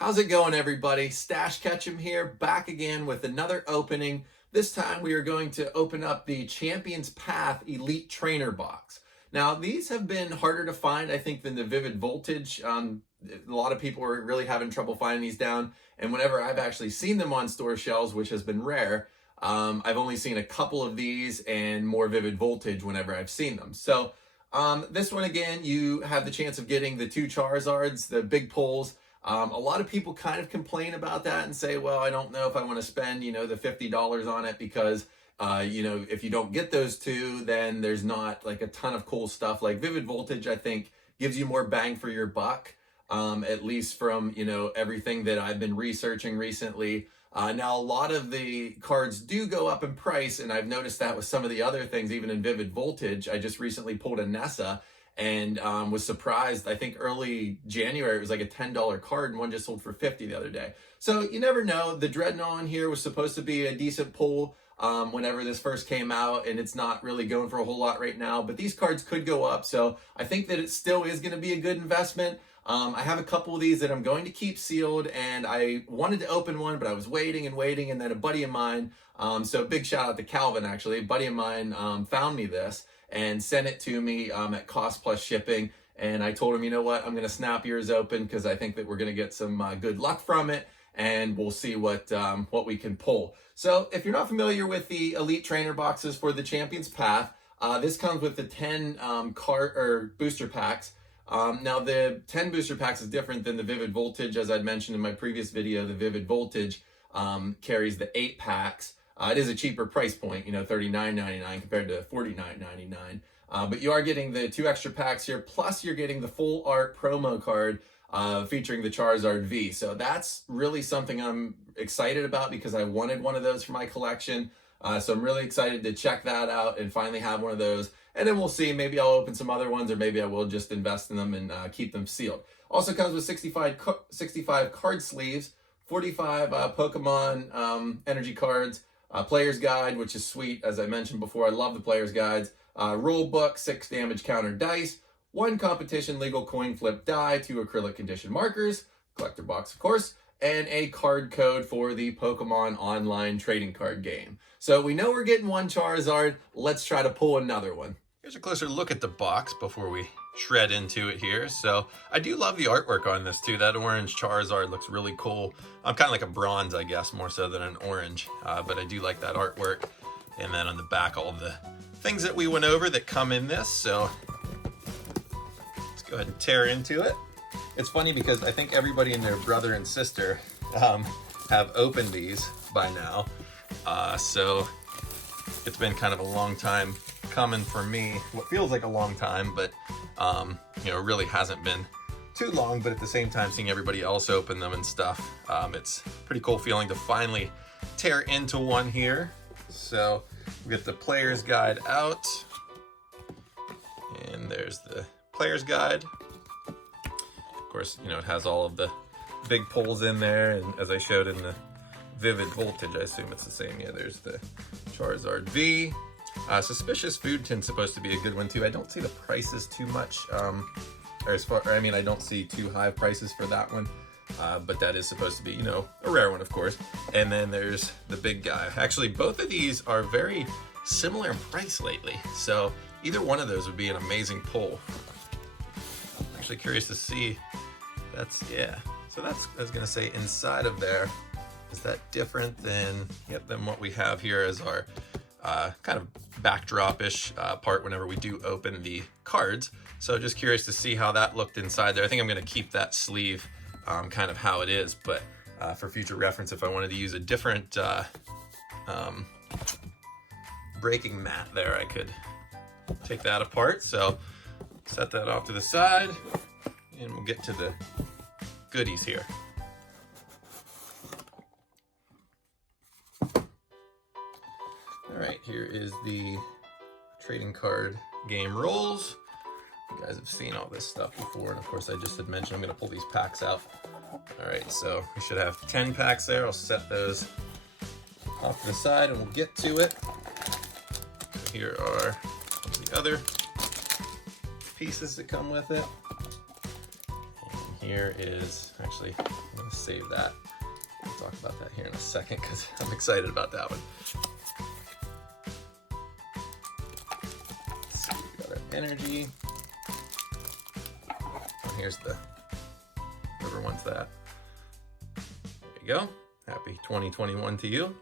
How's it going, everybody? Stash Ketchum here, back again with another opening. This time we are going to open up the Champions Path Elite Trainer box. Now, these have been harder to find, I think, than the Vivid Voltage. A lot of people are really having trouble finding these down, and whenever I've actually seen them on store shelves, which has been rare, I've only seen a couple of these and more Vivid Voltage whenever I've seen them. So this one, again, you have the chance of getting the two Charizards, the big pulls. A lot of people kind of complain about that and say, well, I don't know if I want to spend, the $50 on it because, if you don't get those two, then there's not like a ton of cool stuff. Like Vivid Voltage, I think, gives you more bang for your buck, at least from, everything that I've been researching recently. Now, a lot of the cards do go up in price, and I've noticed that with some of the other things, even in Vivid Voltage. I just recently pulled a Nessa and was surprised. I think early January it was like a $10 card, and one just sold for $50 the other day. So you never know. The Dreadnought in here was supposed to be a decent pull whenever this first came out, and it's not really going for a whole lot right now, but these cards could go up, so I think that it still is going to be a good investment. I have a couple of these that I'm going to keep sealed, and I wanted to open one, but I was waiting, and then a buddy of mine, so big shout out to Calvin, actually, a buddy of mine found me this and sent it to me at cost plus shipping. And I told him, you know what, I'm going to snap yours open because I think that we're going to get some good luck from it, and we'll see what we can pull. So if you're not familiar with the Elite Trainer boxes for the Champions Path, this comes with the 10 card or booster packs. Now the 10 booster packs is different than the Vivid Voltage. As I'd mentioned in my previous video, the Vivid Voltage carries the 8 packs. It is a cheaper price point, $39.99 compared to $49.99. But you are getting the 2 extra packs here, plus you're getting the full art promo card featuring the Charizard V. So that's really something I'm excited about because I wanted one of those for my collection. So I'm really excited to check that out and finally have one of those. And then we'll see, maybe I'll open some other ones, or maybe I will just invest in them and keep them sealed. Also comes with 65 card sleeves, 45 Pokemon energy cards, player's guide, which is sweet. As I mentioned before, I love the player's guides. Rule book, 6 damage counter dice, 1 competition legal coin flip die, 2 acrylic condition markers, collector box, of course, and a card code for the Pokemon online trading card game. So we know we're getting one Charizard. Let's try to pull another one. Here's a closer look at the box before we shred into it here. So I do love the artwork on this too. That orange Charizard looks really cool. I'm kind of like a bronze, I guess, more so than an orange, but I do like that artwork. And then on the back, all the things that we went over that come in this. So let's go ahead and tear into it. It's funny because I think everybody and their brother and sister have opened these by now. So it's been kind of a long time coming for me. What feels like a long time, but it really hasn't been too long. But at the same time, seeing everybody else open them and stuff, it's a pretty cool feeling to finally tear into one here. So we get the player's guide out, and there's the player's guide. Of course, it has all of the big pulls in there, and as I showed in the Vivid Voltage, I assume it's the same. Yeah, there's the Charizard V. Suspicious Food Tin's supposed to be a good one too. I don't see the prices too much, I don't see too high prices for that one. But that is supposed to be, a rare one, of course. And then there's the big guy. Actually, both of these are very similar in price lately. So either one of those would be an amazing pull. I'm actually curious to see. So that's, I was going to say, inside of there. Is that different than what we have here as our kind of backdrop-ish part whenever we do open the cards? So just curious to see how that looked inside there. I think I'm going to keep that sleeve kind of how it is, but for future reference, if I wanted to use a different breaking mat there, I could take that apart. So set that off to the side, and we'll get to the goodies here. All right, here is the trading card game rules. You guys have seen all this stuff before, and of course I just had mentioned I'm going to pull these packs out. All right, so we should have 10 packs there. I'll set those off to the side and we'll get to it. So here are the other pieces that come with it. And here is, actually, I'm going Let's save that. We'll talk about that here in a second because I'm excited about that one. Let's see, we got our energy. And here's the, whoever wants that. There you go. Happy 2021 to you.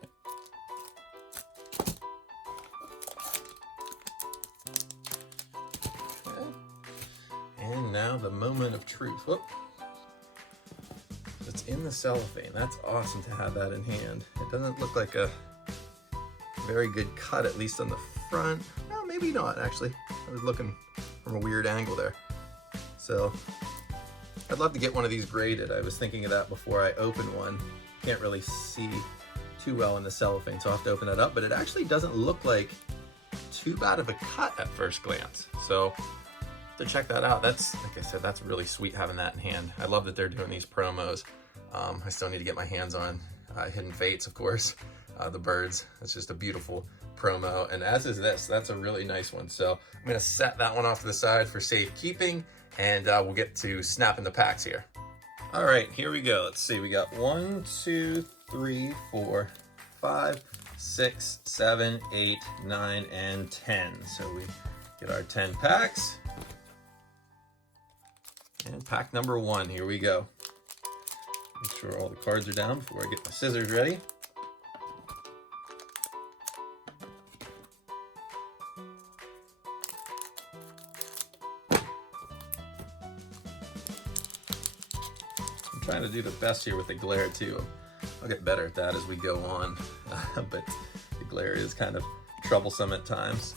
Okay. And now the moment of truth. Whoop. It's in the cellophane. That's awesome to have that in hand. It doesn't look like a very good cut, at least on the front. Well, maybe not, actually. I was looking from a weird angle there. So I'd love to get one of these graded. I was thinking of that before I open one. Can't really see too well in the cellophane, so I'll have to open that up. But it actually doesn't look like too bad of a cut at first glance. So to check that out, that's, like I said, that's really sweet having that in hand. I love that they're doing these promos. I still need to get my hands on Hidden Fates, of course, the birds. It's just a beautiful promo, and as is this. That's a really nice one. So I'm gonna set that one off to the side for safekeeping, and we'll get to snapping the packs here. All right, here we go. Let's see, we got 1, 2, 3, 4, 5, 6, 7, 8, 9, and 10. So we get our 10 packs. And pack number 1, here we go. Make sure all the cards are down before I get my scissors ready. I'm trying to do the best here with the glare too. I'll get better at that as we go on, but the glare is kind of troublesome at times.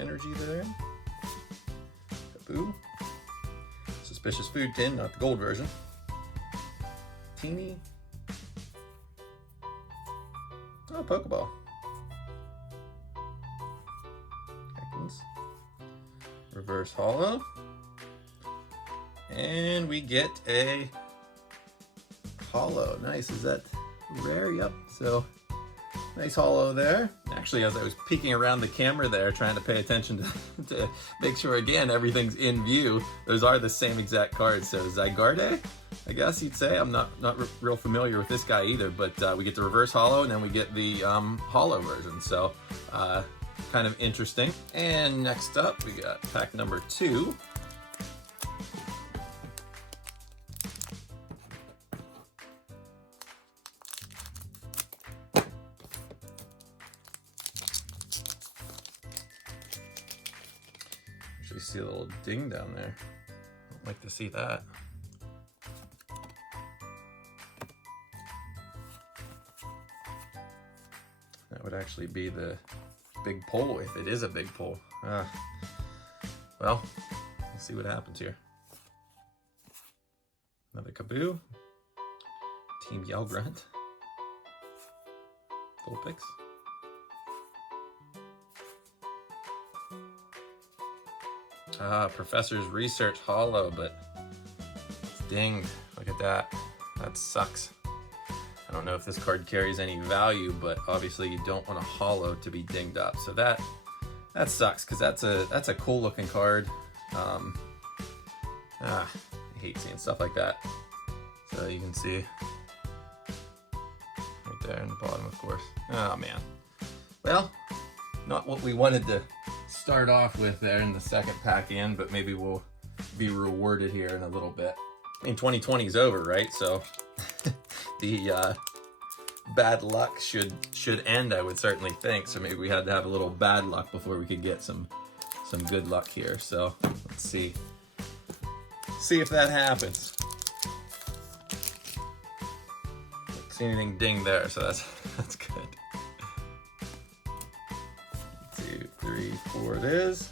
Energy there. Taboo. Suspicious food tin, not the gold version. Teeny. Oh, Pokeball. Ekans. Reverse Hollow. And we get a Hollow. Nice. Is that rare? Yep. So nice Hollow there. Actually, as I was peeking around the camera there, trying to pay attention to make sure, again, everything's in view, those are the same exact cards. So Zygarde, I guess you'd say. I'm not real familiar with this guy either, but we get the reverse hollow, and then we get the hollow version. So kind of interesting. And next up, we got pack number 2. You see a little ding down there. I'd like to see that. That would actually be the big pull, if it is a big pull. Well, we'll see what happens here. Another Kaboo. Team Yellgrunt. Vulpix. Professor's Research Hollow, but it's dinged. Look at that. That sucks. I don't know if this card carries any value, but obviously you don't want a hollow to be dinged up. So that sucks, because that's a cool looking card. I hate seeing stuff like that. So you can see right there in the bottom, of course. Oh man. Well, not what we wanted to start off with there in the second pack in, but maybe we'll be rewarded here in a little bit. I mean, 2020 is over, right? So the bad luck should end, I would certainly think. So maybe we had to have a little bad luck before we could get some good luck here. So let's see if that happens. Don't see anything ding there, so that's good. 2, 3, 4 it is.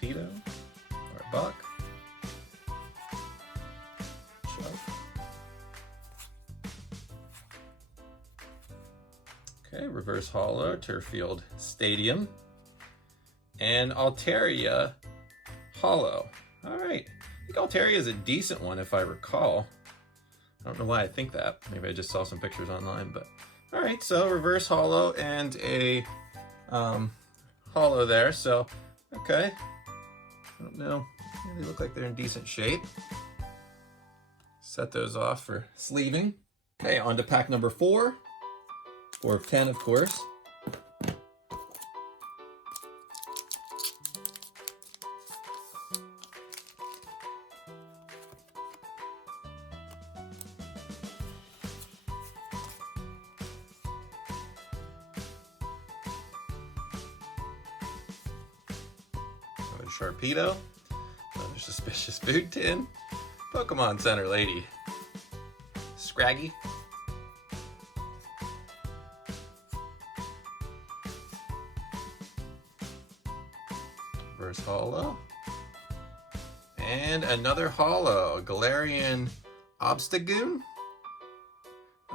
Torpedo, or Buck. Okay, Reverse Hollow, Turffield Stadium, and Altaria Hollow. All right, think Altaria is a decent one if I recall. I don't know why I think that. Maybe I just saw some pictures online, but all right, so reverse holo and a holo there. So, okay. I don't know. They look like they're in decent shape. Set those off for sleeving. Okay, on to pack number 4. 4 of 10, of course. Another Sharpedo. Another Suspicious Food Tin. Pokemon Center Lady. Scraggy. Reverse holo. And another holo. Galarian Obstagoon.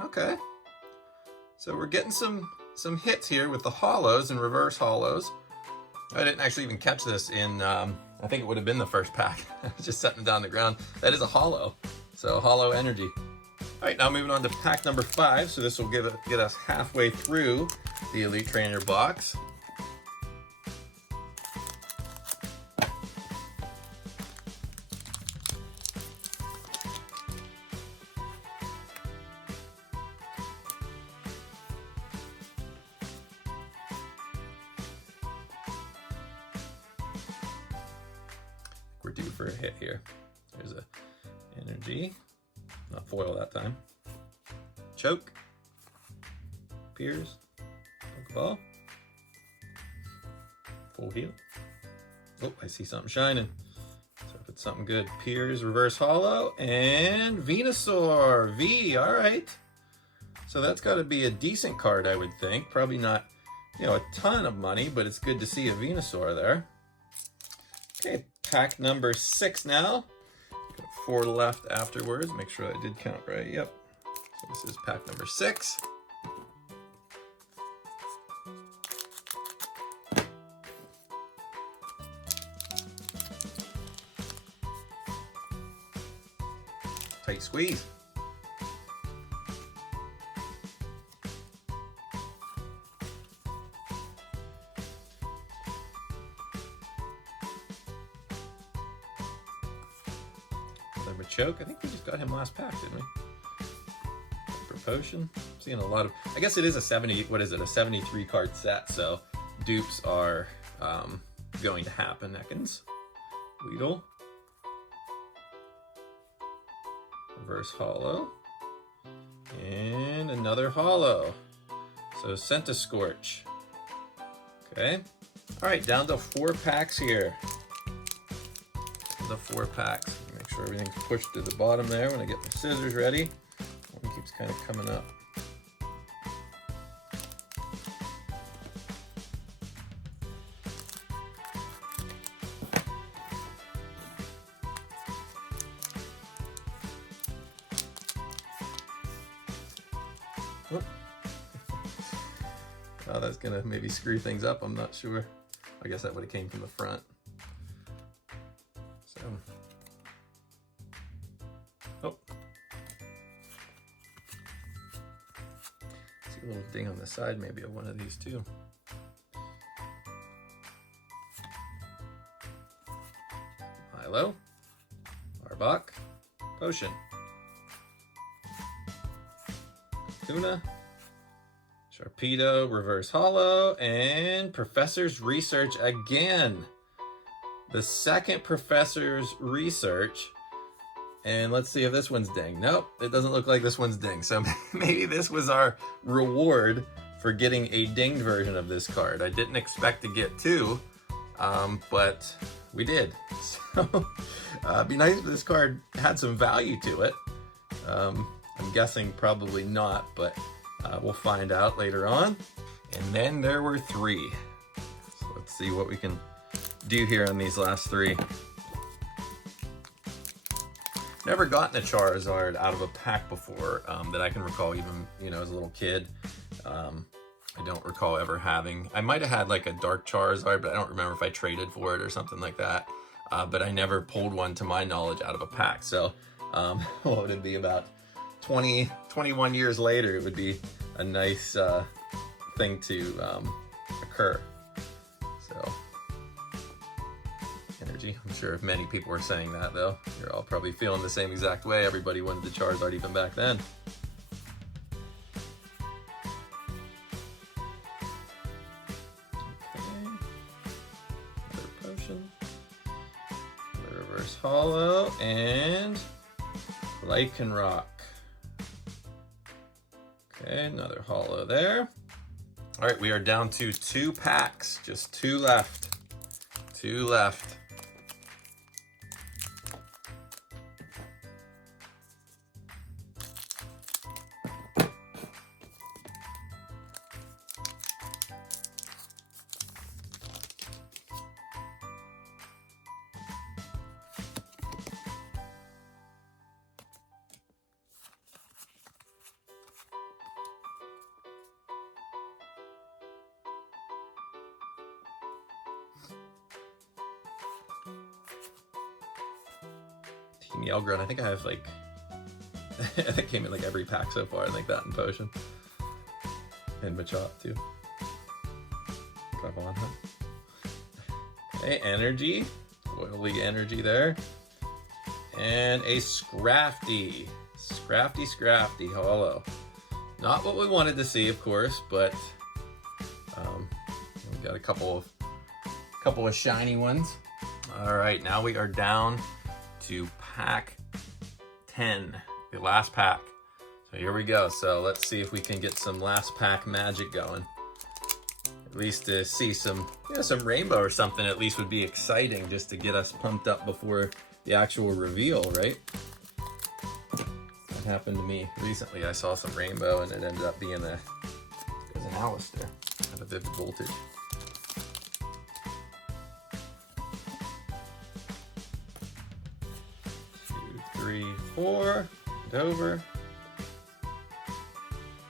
Okay. So we're getting some hits here with the holos and reverse holos. I didn't actually even catch this in, I think it would have been the first pack. I was just setting it down the ground. That is a holo. So holo energy. All right, now moving on to pack number 5. So this will get us halfway through the Elite Trainer box. We're due for a hit here. There's a energy, not foil that time. Choke, Piers, Pokeball, full heal. Oh, I see something shining. So if it's something good, Piers, reverse holo, and Venusaur V. All right. So that's got to be a decent card, I would think. Probably not, a ton of money, but it's good to see a Venusaur there. Okay, pack number 6 now. Got 4 left afterwards. Make sure I did count right. Yep. So this is pack number 6. Tight squeeze. Choke. I think we just got him last pack, didn't we? Potion. Seeing a lot of. I guess it is a 70. What is it? A 73 card set. So dupes are going to happen. Ekans, Weedle, reverse holo, and another holo. So Scentiscorch. Okay. All right, down to 4 packs here. The 4 packs. Make sure everything's pushed to the bottom there when I get my scissors ready. One keeps kind of coming up. Oh. Oh, that's gonna maybe screw things up, I'm not sure. I guess that would have came from the front. So. Oh. See a little ding on the side maybe of one of these too. Milo, Arbok, Potion, Tuna, Sharpedo, reverse holo, and Professor's Research again. The second Professor's Research. And let's see if this one's ding. Nope, it doesn't look like this one's ding. So maybe this was our reward for getting a dinged version of this card. I didn't expect to get 2, but we did. So it'd be nice if this card had some value to it. I'm guessing probably not, but we'll find out later on. And then there were 3. So let's see what we can do here on these last 3. Never gotten a Charizard out of a pack before that I can recall, even as a little kid. I don't recall ever having. I might have had like a Dark Charizard, but I don't remember if I traded for it or something like that. but I never pulled one to my knowledge out of a pack. So what would it be, about 21 years later, it would be a nice thing to occur. So energy. I'm sure many people were saying that, though. You're all probably feeling the same exact way. Everybody wanted the Charizard even back then. Okay. Another potion. Another reverse hollow, and Rock. Okay, another hollow there. All right, we are down to 2 packs. Just 2 left. 2 left. Team Yellgrown, I think I have like, that came in like every pack so far, like that in Potion. And Machop too. Come on, huh? Okay, Energy. Oily Energy there. And a Scrafty. Scrafty hollow. Not what we wanted to see, of course, but we got a couple of shiny ones. All right, now we are down to pack 10, the last pack. So here we go. So let's see if we can get some last pack magic going. At least to see some rainbow or something at least would be exciting, just to get us pumped up before the actual reveal, right? That happened to me recently. I saw some rainbow and it ended up being an Alistair at a Vivid Voltage. Two, three, four, and over.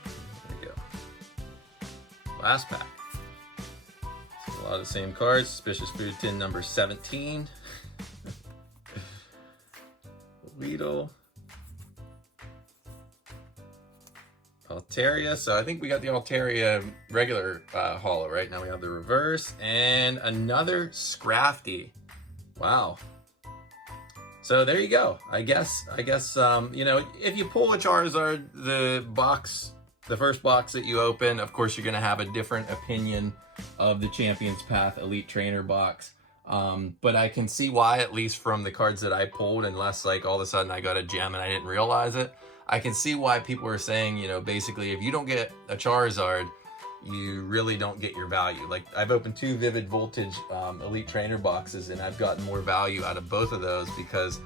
There we go. Last pack. So a lot of the same cards. Suspicious Food Tin number 17. Weedle. Altaria. So I think we got the Altaria regular holo, right? Now we have the reverse and another Scrafty. Wow. So there you go. I guess you know, if you pull a Charizard, the first box that you open, of course you're gonna have a different opinion of the Champion's Path Elite Trainer box. But I can see why, at least from the cards that I pulled, unless like all of a sudden I got a gem and I didn't realize it. I can see why people are saying, you know, basically if you don't get a Charizard, you really don't get your value. Like I've opened 2 Vivid Voltage Elite Trainer boxes and I've gotten more value out of both of those because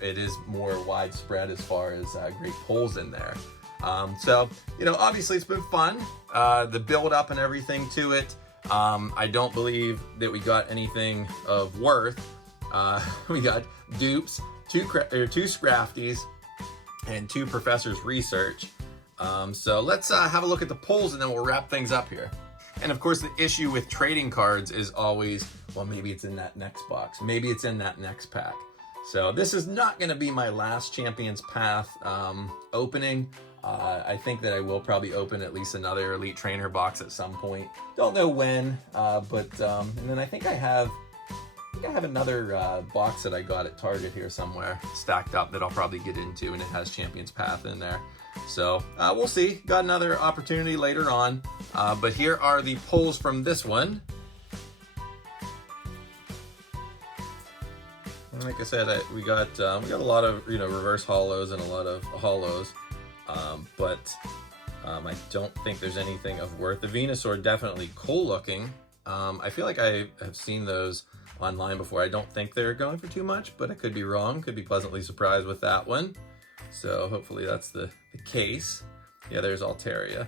it is more widespread as far as great pulls in there. So, you know, obviously it's been fun, the build up and everything to it. I don't believe that we got anything of worth. We got dupes, 2 Scrafties, and 2 Professor's Research. So let's have a look at the pulls and then we'll wrap things up here. And of course the issue with trading cards is always, well, maybe it's in that next box. Maybe it's in that next pack. So this is not gonna be my last Champion's Path opening. I think that I will probably open at least another Elite Trainer box at some point. Don't know when, but and then I think I have another box that I got at Target here somewhere stacked up that I'll probably get into, and it has Champion's Path in there. So we'll see. Got another opportunity later on, but here are the pulls from this one. Like I said, we got a lot of reverse holos and a lot of holos, but I don't think there's anything of worth. The Venusaur definitely cool looking. I feel like I have seen those online before. I don't think they're going for too much, but I could be wrong. Could be pleasantly surprised with that one. So hopefully that's the case. Yeah, there's Altaria,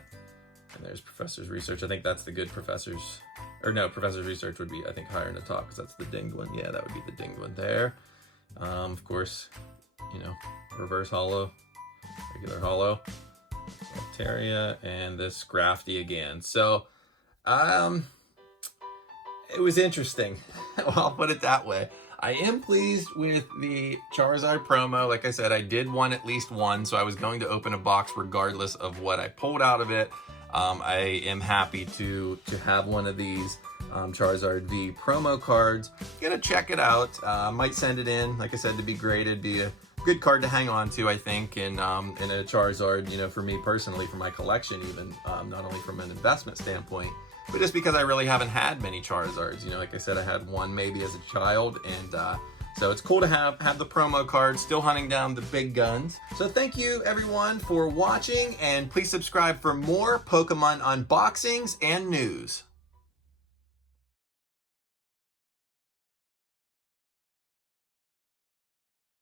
and there's Professor's Research. I think that's the good Professor's, or no, Professor's Research would be, I think, higher in the top because that's the dinged one. Yeah, that would be the dinged one there. Of course, reverse holo, regular holo, Altaria, and this Scrafty again. So, it was interesting. Well, I'll put it that way. I am pleased with the Charizard promo. Like I said, I did want at least one, so I was going to open a box regardless of what I pulled out of it. I am happy to have one of these Charizard V promo cards. Gonna check it out. Might send it in, like I said, to be graded. Be a good card to hang on to, I think, and a Charizard, you know, for me personally, for my collection even, not only from an investment standpoint, but just because I really haven't had many Charizards. You know, like I said, I had one maybe as a child, and so it's cool to have the promo card, still hunting down the big guns. So thank you everyone for watching, and please subscribe for more Pokemon unboxings and news.